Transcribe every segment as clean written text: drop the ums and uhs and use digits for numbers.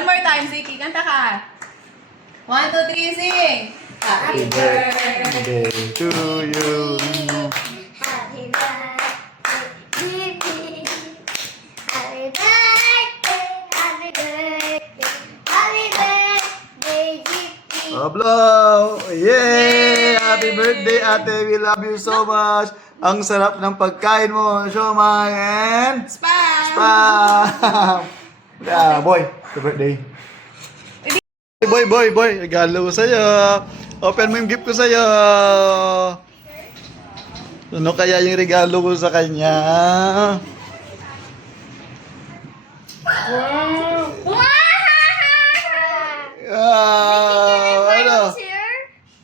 One more time, Ziki. Kanta ka. 1, 2, 3, sing! Happy birthday to you. Happy birthday, Jimmy. Happy birthday, happy birthday, happy birthday, Jimmy. Oh, blow! Yay! Happy birthday, ate. We love you so much. Ang sarap ng pagkain mo, siomai and Spam! spam! Yeah, boy, happy birthday. Boy, regalo ko sa'yo. Open mo yung gift ko sa'yo. Ano kaya yung regalo ko sa kanya? Ano?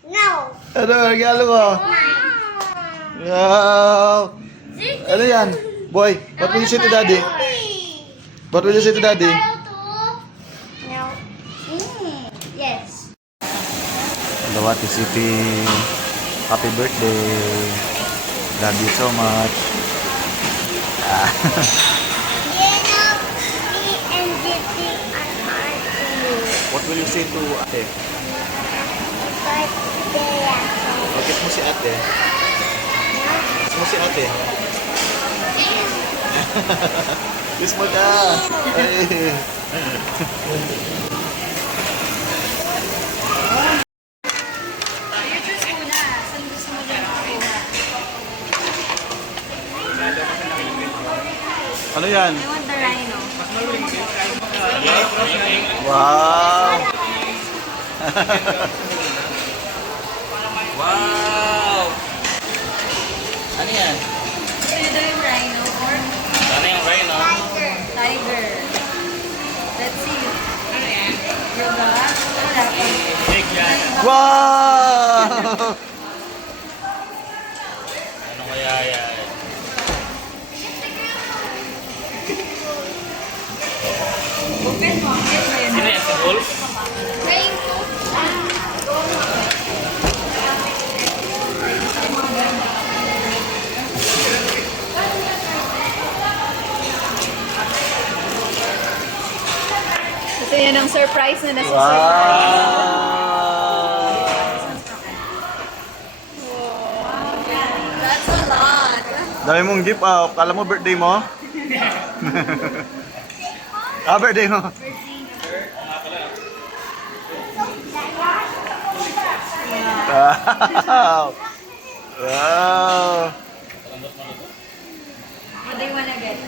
No. Ano regalo ko? Wow! Ano yan? Boy, what will you say to daddy? What will you say to daddy? No. Yes. Hello, Ate Sipi. Happy birthday. Love you so much. You know, me and Jimmy are hard to you. What will you say to ate? Birthday ako. Bakit mo si ate? Kiss mo si ate? Kiss mo ka! Ay. Ano yan? I want the rhino. Wow! Wow! Ano yan? Ito yung rhino or Ano yung rhino? tiger. Let's see. Yung ba? Wala pa. Big yan. Wow! Ano kaya yan? Open mo. Sino yan? Si Wolf? Ito yan ang surprise na nasa Wow! That's a lot. Dami mong gift, kala mo birthday mo? Birthday mo. Wow! Wow! What do you wanna get?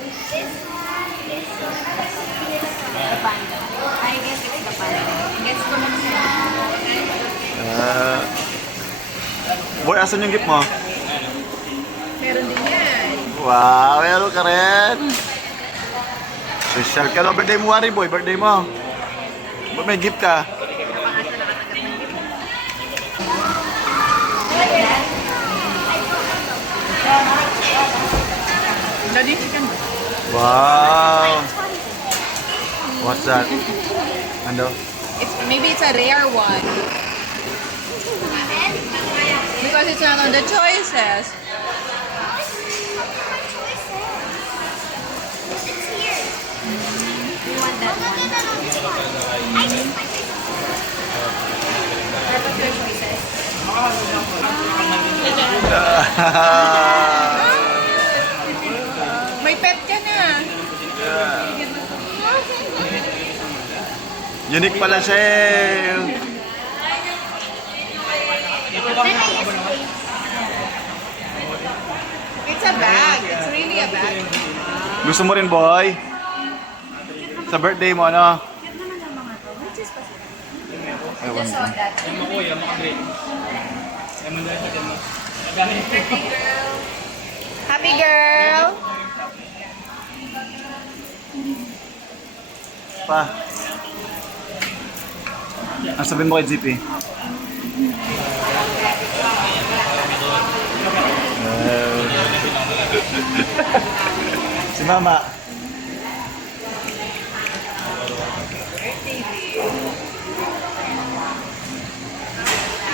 The panda. I guess it's the panda. Guess ko naman sila. Boy, asan yung gift mo? Meron din yan. Wow, meron ka rin. Special ka lang. Birthday mo, Wari boy. Birthday mo. Ba't may gift ka? Daddy, chicken. Wow! What's that? Ano? Maybe it's a rare one. Because it's not on the choices. You want that one? What are your choices? May pet ka na. Unique pala siya eh. It's a bag. It's really a bag. Gusto mo rin, boy? Sa birthday mo, ano? Ewan Just ko. want that. Happy girl. Pa. Ang sabihin mo kay GP? Si Mama.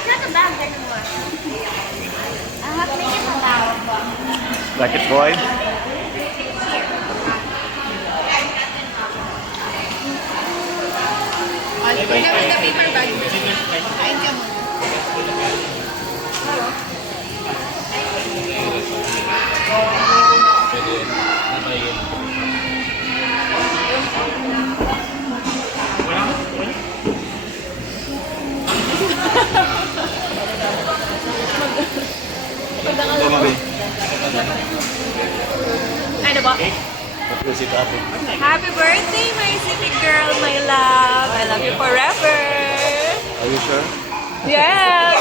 Not a bag anymore. I'm not making a bag. Like it, boy? Bring up the paper bag. Kain ka muna. Ito, mami. Ano ba? Ito si Tapo. Happy birthday, my sweet girl, my love. I love you forever. Are you sure? Yes.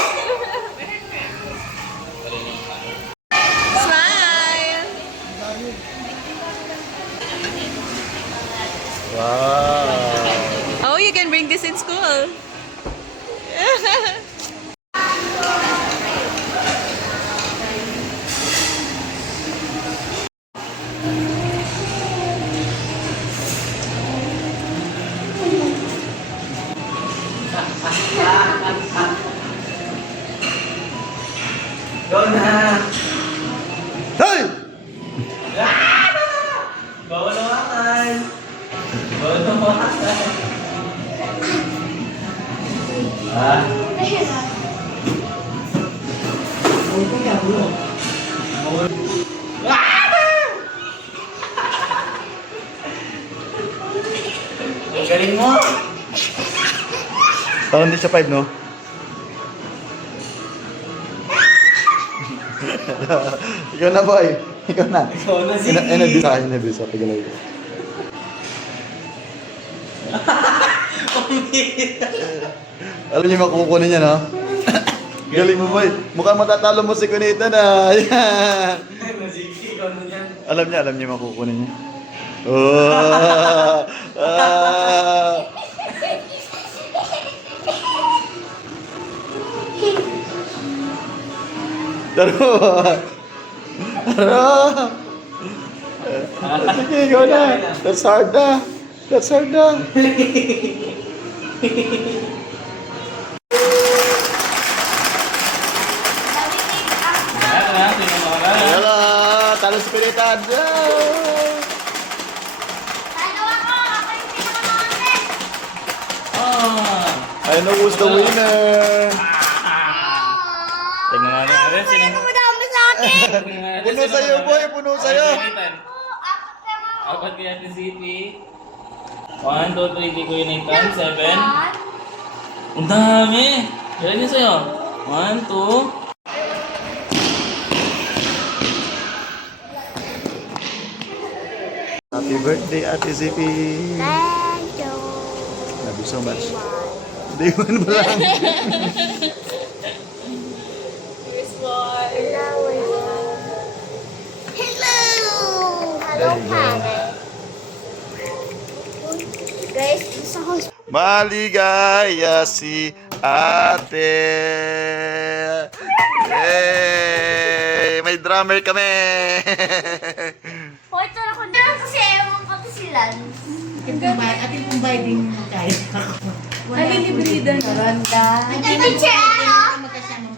Smile. Wow. Oh, you can bring this in school. Hey! Bawal naman. Bawal naman. Ang galing mo. Parang hindi siya 5, no? Ikaw na, boy. Ikaw na. Ikaw na, Ziggy. Inabi sa akin, inabi sa akin. Alam niyo makukunin niya, no? Galing mo, boy. Mukhang matatalo mo si Kunita na. Ayan. Ziggy, ikaw na yan. Alam niya makukunin niya. Oh! Ah! Taro! Taro! Sige, ikaw na. That's hard na. That's hard na. Ano na, sino mo ka? Hello! Talo si Kunita. Ano ako? Ako yung pinakamakasip. Oh. I know who's the winner. Tingnan natin. Ano rin, sino? Madami sa akin. Puno sa'yo, boy. Puno sa'yo. Apat kaya natin CP. 1, 2, 3, di ko yun 7. Ang dami! Ilan yun sa'yo? 1, 2. Happy birthday, Ate Zippy. Thank you. Love you so much. Day 1 pa lang. Hello! There you go. Guys, sa hospital. Maligaya si Ate. Yay! May drummer kami. Hoy, tara ko na. Kasi ewan ko to sila. Atin kung din tayo. Nalilibridan. Randa. Nag-teacher ano?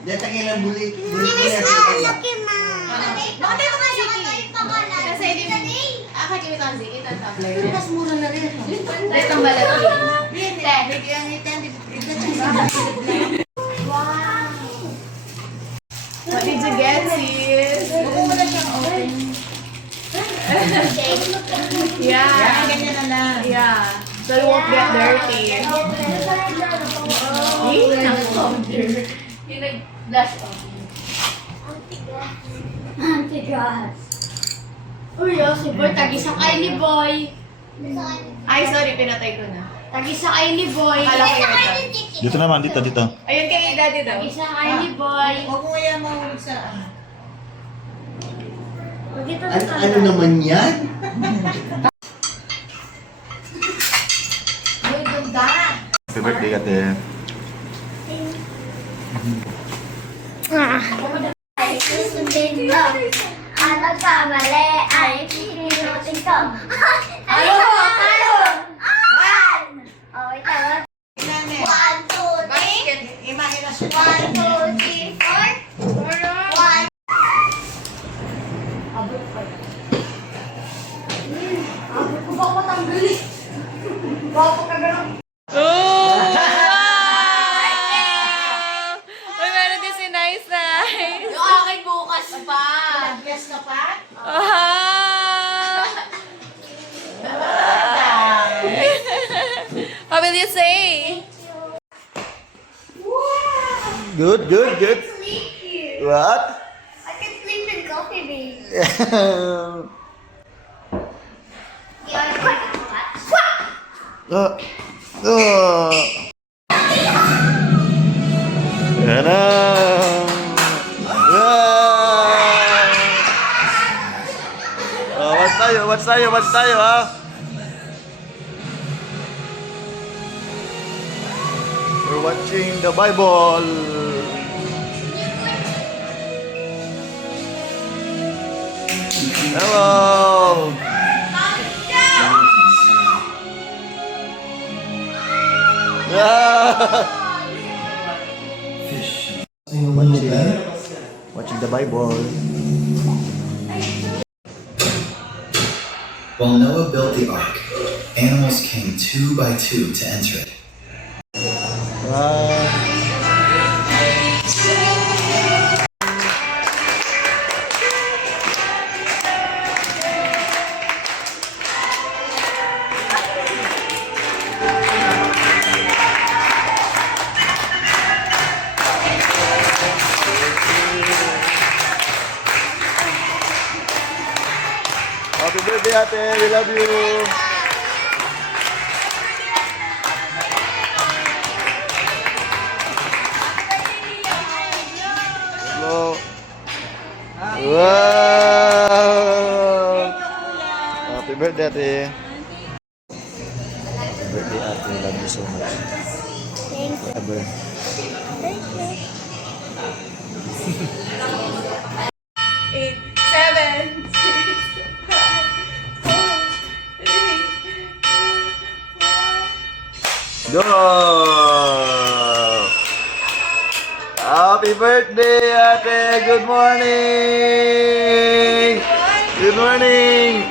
Data kailang buli. Si Miss Al, laki ma. Bakit ito kasi Pangalan. Kasi hindi. Kakakimit ang zikit at apply. Mas mura na rin. Dahil ang balat. Wow. What did you get, sis? Yeah. Ganyan na lang. Yeah. So it won't get dirty. Yung nag-blush off. Antigas. Uy, si Boy, tagisakay ni Boy. Ay, sorry, pinatay ko na. Tagisakay ni Boy. Akala ko yun ito. Dito naman, dito. Ayun kay daddy daw. Tagisakay ni Boy. Huwag mo kaya mahulog sa... Dito Ano naman yan? Uy, ganda. Happy birthday, Ate. Ay, susundin mo. Ang nagkamali ay pinutin ko. Ano? One! Oh, wait lang. 1, 2, 3. Imahinasyon. 1, 2, 3, 4. 1. Abot ko ba ko tanggalin? Bago ka gano'n. Oh! you say? Good, good, good. Sleep here. What? I can sleep in coffee bean. Yeah, I'm quite a Oh. Oh. Yan na. Oh, watch tayo, ha? We're watching the Bible. Hello. Watching the Bible. While Noah built the ark, animals came 2 by 2 to enter it. Happy birthday, ate. We love you. Hello. Wow. Happy birthday, ate. Happy birthday, ate. We love you so much. Thank you. Ever. Thank you. 8, 7, 6, 5, 4, 3, 2, 1. Go! Happy birthday, ate! Good morning! Good morning!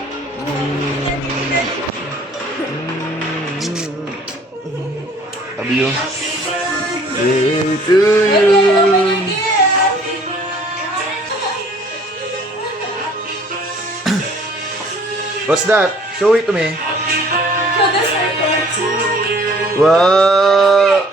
Sabi yun. Day to you! What's that? Show it to me. Wow!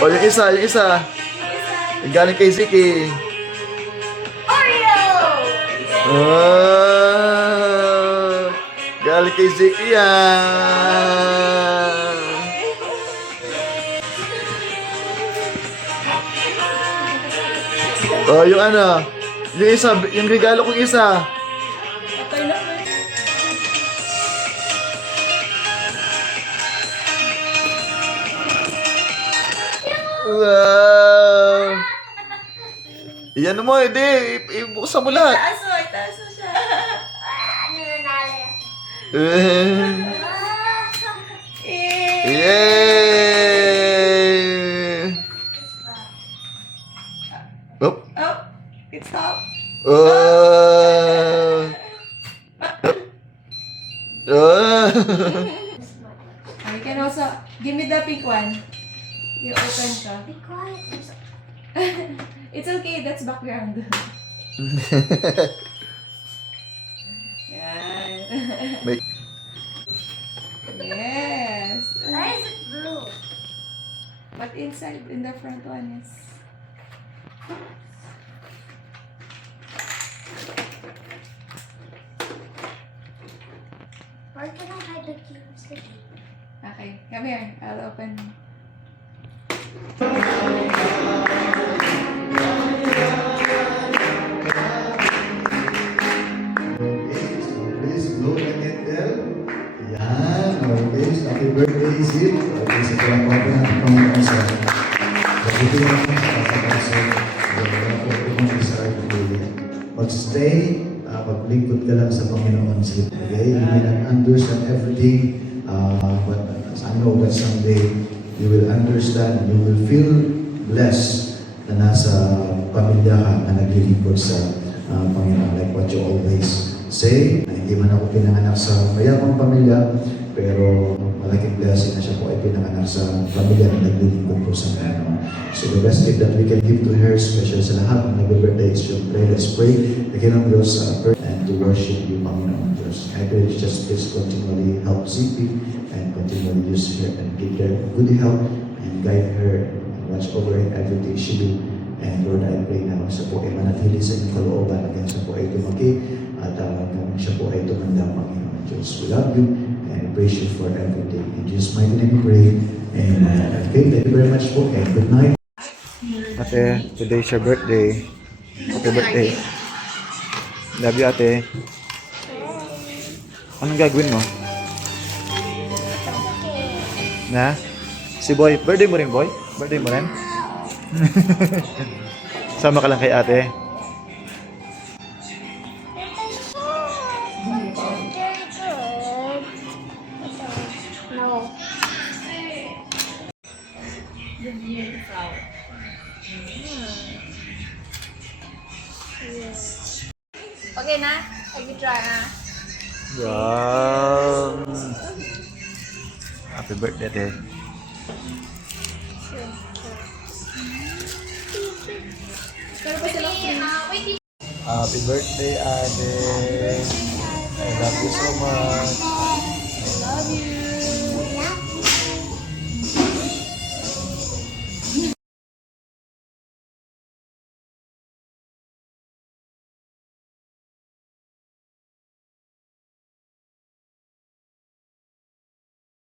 Oh, yung isa. Yung galing kay Ziki. Oreo! Oh, galing kay Ziki yan. Oh, yung ano, yung isa, yung regalo kong isa. Wow! Iyan mo, hindi. Ibuksan mo lahat. Itaas mo siya. Ano nanalo? Yay! Oh. Oh, it's up. Oh. Oh. You can also, give me the pink one. You open to. Be quiet. It's okay, that's background. Yan. May- Yes. Why is it blue? But inside, in the front one is... Where can I hide the cubes? Okay, come here. I'll open. Please blow the candle. Yan. Okay. Happy birthday, Zip. Okay, sa pinapawag natin Panginoon sa pagkitin natin sa pagkakasal. Mag-stay, maglingkod ka lang sa Panginoon, Zip. Okay? You may not understand everything, but I know that someday you will understand and you will feel blessed na nasa pamilya ka na naglilingkod sa Panginoon, like what you always say. Na hindi man ako pinanganak sa mayamang pamilya, pero malaking blessing na siya po ay pinanganak sa pamilya na naglilingkod po sa Panginoon. So the best gift that we can give to her, special sa lahat ng nag-birthday is yung prayer. Let's pray. Again, ang Diyos and to worship you, Panginoon Diyos. I pray that you just please continually help CP and continually use her and give her good help and guide her and watch over her everything she do. And Lord, I pray na sa po ay manatili sa inyong kalooban hanggang sa po ay tumaki at hanggang siya po ay tumanda, Panginoon Diyos. We love you and praise you for everything. In Jesus' mighty name we pray. Amen. Okay, thank you very much po and good night. Ate, today's your birthday. Happy birthday. Love you, ate. Anong gagawin mo? Na? Si Boy. Birthday mo rin, Boy? Birthday mo rin? Sama ka lang kay ate. Very good. No. Okay na? Have you try na? Wow. Happy birthday, ate. Pero pa silang free. Happy birthday, ate. I love you so much.